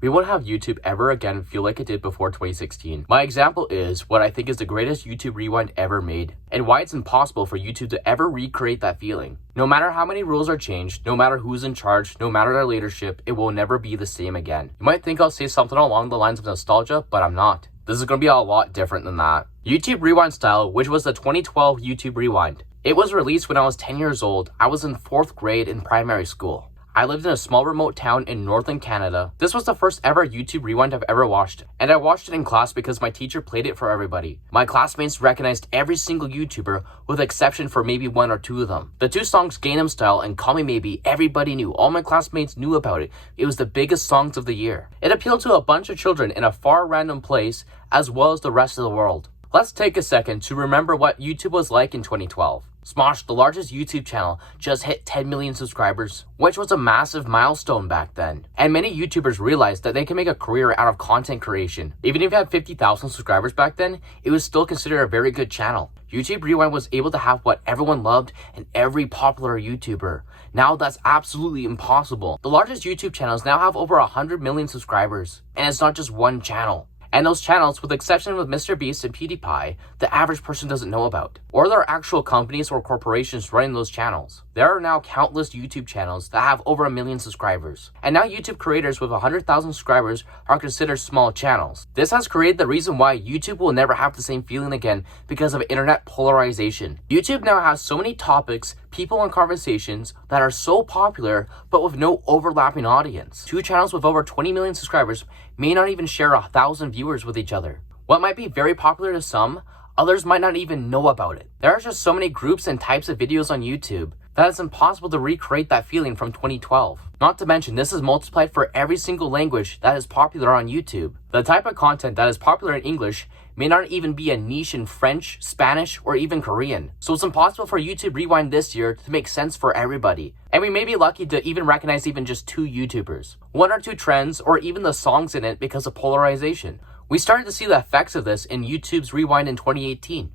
we won't have YouTube ever again feel like it did before 2016. My example is what I think is the greatest YouTube rewind ever made, and why it's impossible for YouTube to ever recreate that feeling. No matter how many rules are changed, no matter who's in charge, no matter their leadership, it will never be the same again. You might think I'll say something along the lines of nostalgia, but I'm not. This is going to be a lot different than that. YouTube Rewind Style, which was the 2012 YouTube Rewind. It was released when I was 10 years old. I was in 4th grade in primary school. I lived in a small remote town in northern Canada. This was the first ever YouTube Rewind I've ever watched, and I watched it in class because my teacher played it for everybody. My classmates recognized every single YouTuber, with exception for maybe 1 or 2 of them. The 2 songs Gangnam Style and Call Me Maybe, everybody knew. All my classmates knew about it. It was the biggest songs of the year. It appealed to a bunch of children in a far random place, as well as the rest of the world. Let's take a second to remember what YouTube was like in 2012. Smosh, the largest YouTube channel, just hit 10 million subscribers, which was a massive milestone back then. And many YouTubers realized that they can make a career out of content creation. Even if you had 50,000 subscribers back then, it was still considered a very good channel. YouTube Rewind was able to have what everyone loved and every popular YouTuber. Now that's absolutely impossible. The largest YouTube channels now have over 100 million subscribers, and it's not just one channel. And those channels, with the exception of Mr. Beast and PewDiePie, the average person doesn't know about. Or there are actual companies or corporations running those channels. There are now countless YouTube channels that have over 1 million subscribers. And now YouTube creators with 100,000 subscribers are considered small channels. This has created the reason why YouTube will never have the same feeling again because of internet polarization. YouTube now has so many topics, people, and conversations that are so popular but with no overlapping audience. 2 channels with over 20 million subscribers may not even share 1,000 viewers with each other. What might be very popular to some, others might not even know about it. There are just so many groups and types of videos on YouTube that it's impossible to recreate that feeling from 2012. Not to mention, this is multiplied for every single language that is popular on YouTube. The type of content that is popular in English may not even be a niche in French, Spanish, or even Korean. So it's impossible for YouTube Rewind this year to make sense for everybody. And we may be lucky to even recognize even just 2 YouTubers, 1 or 2 trends, or even the songs in it because of polarization. We started to see the effects of this in YouTube's Rewind in 2018.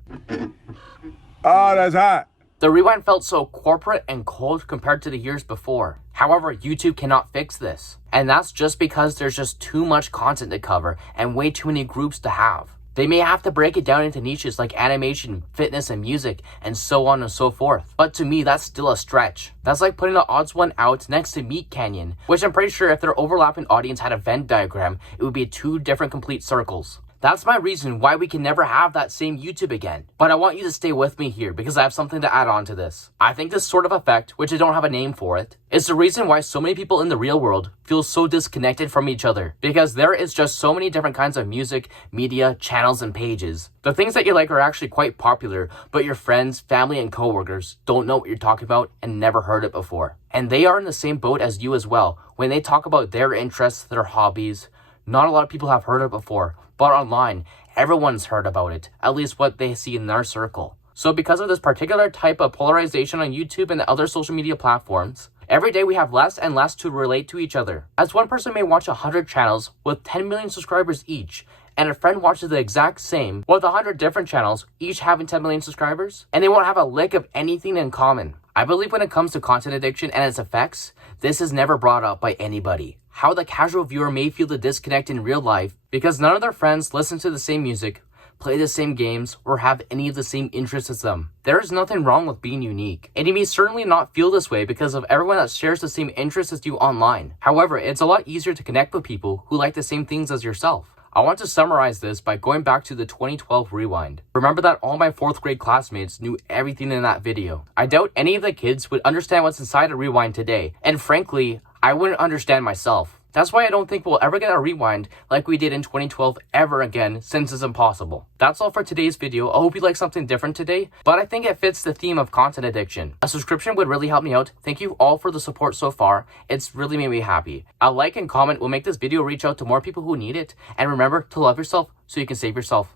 Oh, that's hot. The Rewind felt so corporate and cold compared to the years before. However, YouTube cannot fix this. And that's just because there's just too much content to cover and way too many groups to have. They may have to break it down into niches like animation, fitness, and music, and so on and so forth. But to me, that's still a stretch. That's like putting the odds one out next to Meat Canyon, which I'm pretty sure if their overlapping audience had a Venn diagram, it would be 2 different complete circles. That's my reason why we can never have that same YouTube again. But I want you to stay with me here because I have something to add on to this. I think this sort of effect, which I don't have a name for it, is the reason why so many people in the real world feel so disconnected from each other. Because there is just so many different kinds of music, media, channels, and pages. The things that you like are actually quite popular, but your friends, family, and coworkers don't know what you're talking about and never heard it before. And they are in the same boat as you as well. When they talk about their interests, their hobbies, not a lot of people have heard it before. But online, everyone's heard about it, at least what they see in their circle. So because of this particular type of polarization on YouTube and other social media platforms, every day we have less and less to relate to each other. As one person may watch 100 channels with 10 million subscribers each, and a friend watches the exact same with 100 different channels, each having 10 million subscribers, and they won't have a lick of anything in common. I believe when it comes to content addiction and its effects, this is never brought up by anybody. How the casual viewer may feel the disconnect in real life because none of their friends listen to the same music, play the same games, or have any of the same interests as them. There is nothing wrong with being unique, and you may certainly not feel this way because of everyone that shares the same interests as you online. However, it's a lot easier to connect with people who like the same things as yourself. I want to summarize this by going back to the 2012 Rewind. Remember that all my 4th grade classmates knew everything in that video. I doubt any of the kids would understand what's inside a Rewind today, and frankly, I wouldn't understand myself. That's why I don't think we'll ever get a Rewind like we did in 2012 ever again, since it's impossible. That's all for today's video. I hope you like something different today, but I think it fits the theme of content addiction. A subscription would really help me out. Thank you all for the support so far. It's really made me happy. A like and comment will make this video reach out to more people who need it. And remember to love yourself so you can save yourself.